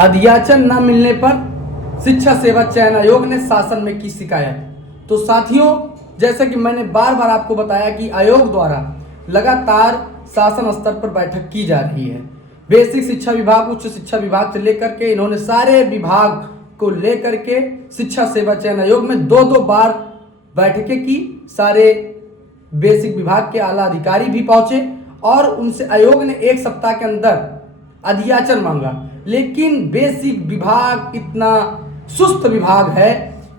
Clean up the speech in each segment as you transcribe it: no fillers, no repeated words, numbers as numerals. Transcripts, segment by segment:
अध्याचन न मिलने पर शिक्षा सेवा चयन आयोग ने शासन में की शिकायत। तो साथियों, जैसा कि मैंने बार बार आपको बताया कि आयोग द्वारा लगातार शासन स्तर पर बैठक की जा रही है। बेसिक शिक्षा विभाग, उच्च शिक्षा विभाग से लेकर के इन्होंने सारे विभाग को लेकर के शिक्षा सेवा चयन आयोग में दो दो बार बैठकें की। सारे बेसिक विभाग के आला अधिकारी भी पहुंचे और उनसे आयोग ने एक सप्ताह के अंदर अध्याचन मांगा। लेकिन बेसिक विभाग इतना सुस्त विभाग है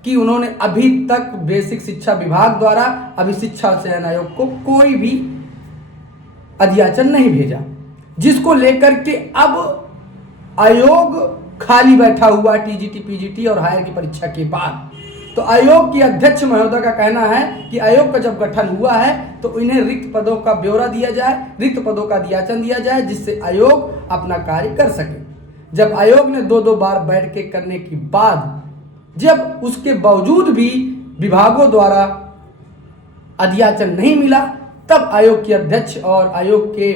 कि उन्होंने अभी तक बेसिक शिक्षा विभाग द्वारा अभी शिक्षा चयन आयोग को कोई भी अध्याचन नहीं भेजा, जिसको लेकर के अब आयोग खाली बैठा हुआ टीजीटी, पीजीटी और हायर की परीक्षा के बाद। तो आयोग की अध्यक्ष महोदय का कहना है कि आयोग का जब गठन हुआ है तो इन्हें रिक्त पदों का ब्यौरा दिया जाए, रिक्त पदों का अध्याचन दिया जाए, जिससे आयोग अपना कार्य कर सके। जब आयोग ने दो दो बार बैठकें करने के बाद, जब उसके बावजूद भी विभागों द्वारा अध्याचन नहीं मिला, तब आयोग के अध्यक्ष और आयोग के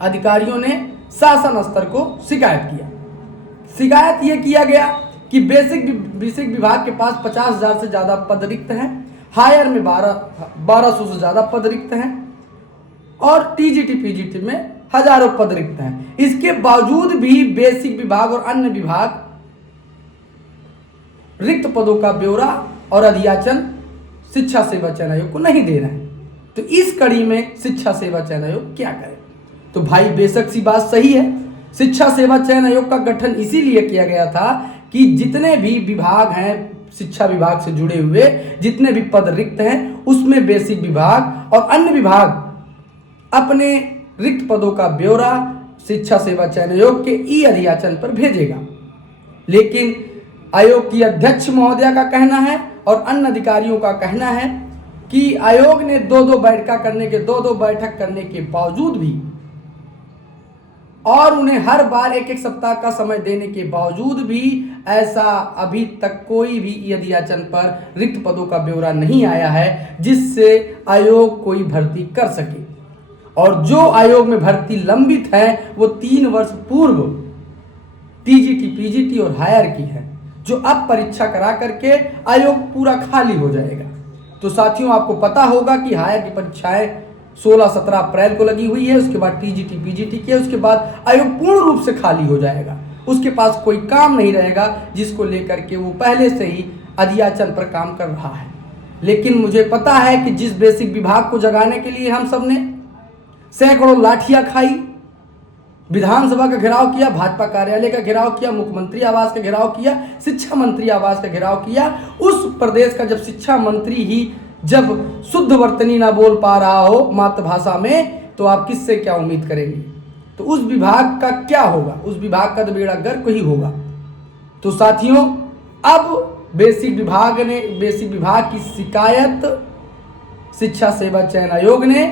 अधिकारियों ने शासन स्तर को शिकायत किया। शिकायत यह किया गया कि बेसिक विभाग के पास 50,000 से ज़्यादा पद रिक्त हैं, हायर में 1200 से ज़्यादा पद रिक्त हैं और टीजीटी पीजीटी में हजारों पद रिक्त हैं। इसके बावजूद भी बेसिक विभाग और अन्य विभाग रिक्त पदों का ब्यौरा और अध्याचन शिक्षा सेवा चयन आयोग को नहीं दे रहे हैं। तो इस कड़ी में शिक्षा सेवा चयन आयोग क्या करे? तो भाई, बेशक सी बात सही है, शिक्षा सेवा चयन आयोग का गठन इसीलिए किया गया था कि जितने भी विभाग हैं शिक्षा विभाग से जुड़े हुए, जितने भी पद रिक्त हैं, उसमें बेसिक विभाग और अन्य विभाग अपने रिक्त पदों का ब्यौरा शिक्षा सेवा चयन आयोग के ई अध्याचन पर भेजेगा। लेकिन आयोग की अध्यक्ष महोदया का कहना है और अन्य अधिकारियों का कहना है कि आयोग ने दो दो बैठक करने के बावजूद भी और उन्हें हर बार एक एक सप्ताह का समय देने के बावजूद भी ऐसा अभी तक कोई भी अध्याचन पर रिक्त पदों का ब्यौरा नहीं आया है जिससे आयोग कोई भर्ती कर सके। और जो आयोग में भर्ती लंबित है वो 3 वर्ष पूर्व टीजीटी, पीजीटी और हायर की है, जो अब परीक्षा करा करके आयोग पूरा खाली हो जाएगा। तो साथियों, आपको पता होगा कि हायर की परीक्षाएं 16-17 अप्रैल को लगी हुई है, उसके बाद टीजीटी, पीजीटी के, उसके बाद आयोग पूर्ण रूप से खाली हो जाएगा। उसके पास कोई काम नहीं रहेगा जिसको लेकर के वो पहले से ही अध्याचन पर काम कर रहा है। लेकिन मुझे पता है कि जिस बेसिक विभाग को जगाने के लिए हम सब ने सैकड़ों लाठियां खाई, विधानसभा का घेराव किया, भाजपा कार्यालय का घेराव किया, मुख्यमंत्री आवास का घेराव किया, शिक्षा मंत्री आवास का घेराव किया, उस प्रदेश का जब शिक्षा मंत्री ही जब शुद्ध वर्तनी ना बोल पा रहा हो मातृभाषा में, तो आप किससे क्या उम्मीद करेंगे? तो उस विभाग का क्या होगा? उस विभाग का तो बेड़ा गर्क ही होगा। तो साथियों, अब बेसिक विभाग की शिकायत शिक्षा सेवा चयन आयोग ने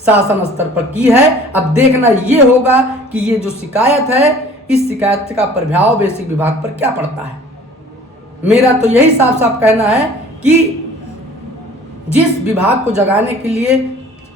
शासन स्तर पर की है। अब देखना ये होगा कि ये जो शिकायत है, इस शिकायत का प्रभाव बेसिक विभाग पर क्या पड़ता है। मेरा तो यही साफ साफ कहना है कि जिस विभाग को जगाने के लिए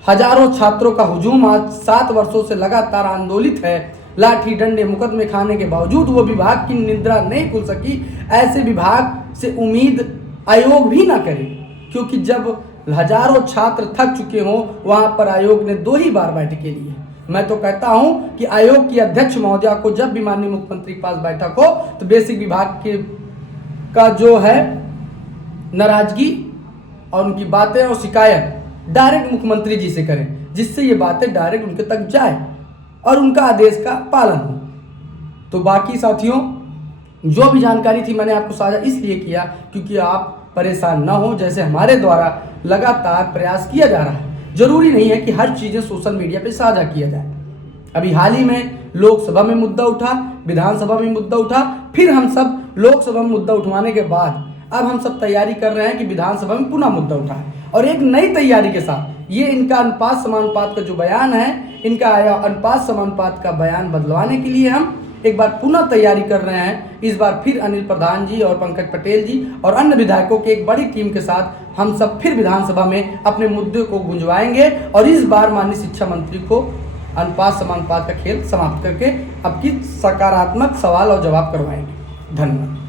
हजारों छात्रों का हुजूम आज 7 वर्षों से लगातार आंदोलित है, लाठी डंडे मुकदमे खाने के बावजूद वो विभाग की निद्रा नहीं खुल सकी, ऐसे विभाग से उम्मीद आयोग भी ना करे। क्योंकि जब हजारों छात्र थक चुके हों, वहां पर आयोग ने 2 ही बार बैठकें ली है। मैं तो कहता हूं कि आयोग की अध्यक्ष महोदया को जब भी माननीय मुख्यमंत्री के पास बैठक हो तो बेसिक विभाग का जो है नाराजगी और उनकी बातें और शिकायत डायरेक्ट मुख्यमंत्री जी से करें, जिससे ये बातें डायरेक्ट उनके तक जाए और उनका आदेश का पालन हो। तो बाकी साथियों, जो भी जानकारी थी मैंने आपको साझा इसलिए किया क्योंकि आप परेशान ना हो, जैसे हमारे द्वारा लगातार प्रयास किया जा रहा है। जरूरी नहीं है कि हर चीज़ें सोशल मीडिया पे साझा किया जाए। अभी हाल ही में लोकसभा में मुद्दा उठा, विधानसभा में मुद्दा उठा, फिर हम सब लोकसभा में मुद्दा उठवाने के बाद अब हम सब तैयारी कर रहे हैं कि विधानसभा में पुनः मुद्दा उठाए और एक नई तैयारी के साथ ये इनका अनुपात समानुपात का जो बयान है, इनका अनुपात समानुपात का बयान बदलवाने के लिए हम एक बार पुनः तैयारी कर रहे हैं। इस बार फिर अनिल प्रधान जी और पंकज पटेल जी और अन्य विधायकों की एक बड़ी टीम के साथ हम सब फिर विधानसभा में अपने मुद्दे को गुंजवाएंगे और इस बार माननीय शिक्षा मंत्री को अनुपात समानुपात का खेल समाप्त करके आपकी सकारात्मक सवाल और जवाब करवाएंगे। धन्यवाद।